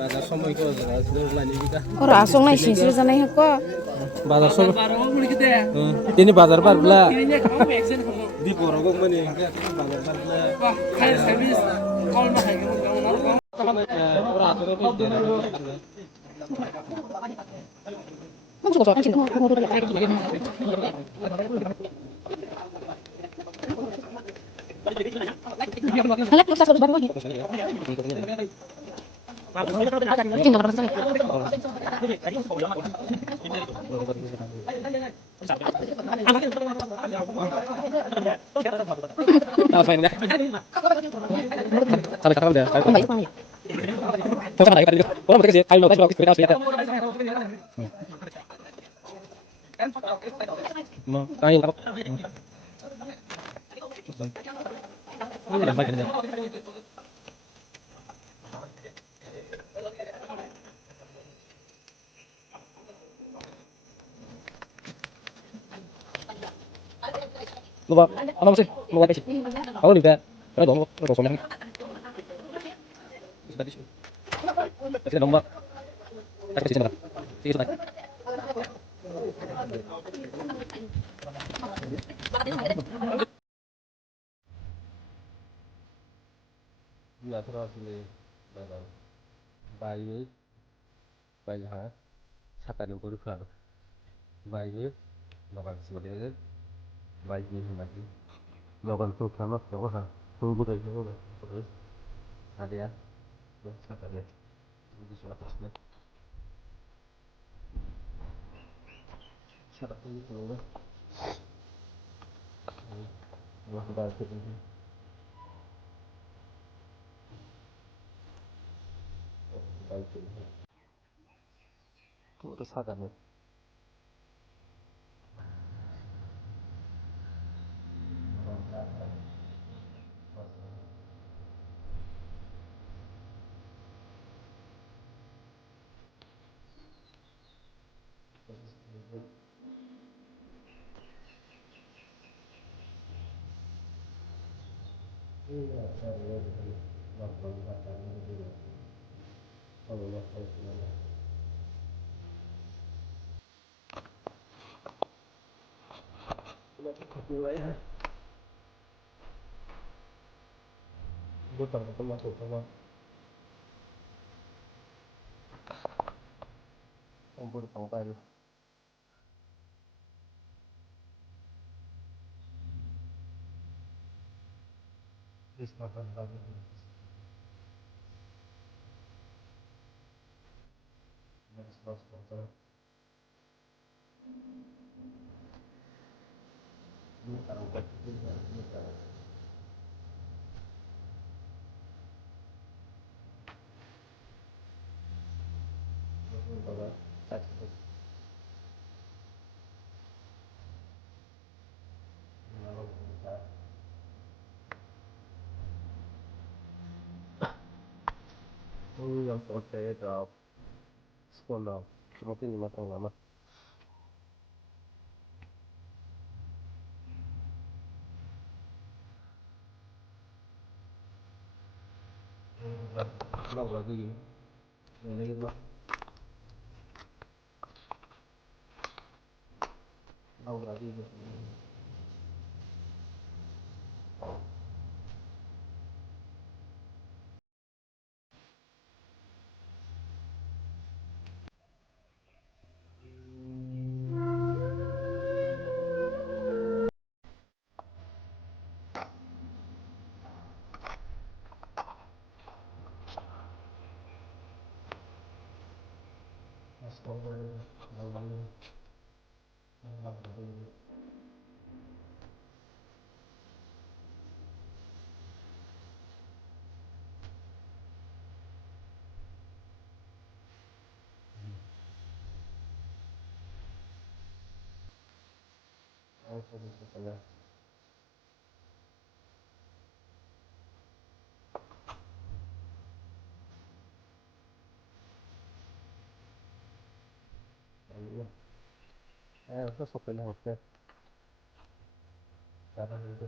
বাজার সময় করে লাইনে বিকা ওর আসং নাই সিনসির জানাই হক বাজার সময় তিনি বাজার পারবলা দি বড় মানে বাজার পারবলা খাই সার্ভিস কল না খাই ওরা আতরে কইতে Apa ini? Sampai kakak udah. Sama lagi tadi. Orang mereka sih, kayu notas sepeda sepeda. Mau kayu apa? Udah baik aja. Lupa, apa sih? Lupa sih. Kalau juga, karena dong, kosongnya. Tadi sih. Tadi nomor. Tadi sih sebentar. Sih sudah. Iya terus ini bayi bayi ha saka ni guru kan bayi lokan sebenarnya bayi lagi lokan tuh sama siapa kan tuh bukan itu terus ada ya terus saka deh di surat asma saka itu loh wah baik ini baik ini terus saka nih iya saya waktu katanya itu kalau saya mulai ya gue takut masuk sama ampun pangkal dismakan kami sponsor ini taruh ini taruh oh yang selesai drop sekolah mungkin 5 tahun lama lâu rồi cái gì mình đi luôn lâu rồi đi Astaga, lâu rồi nó sụp lên hộp kia karena itu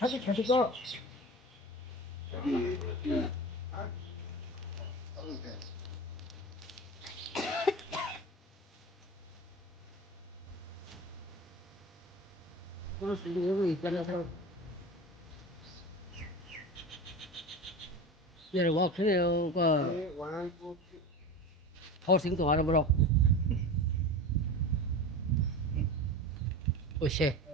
아직 계속 그럴 수 있는 있잖아요. giờ qua cái này qua họ sinh tồn làm đâu ôi xe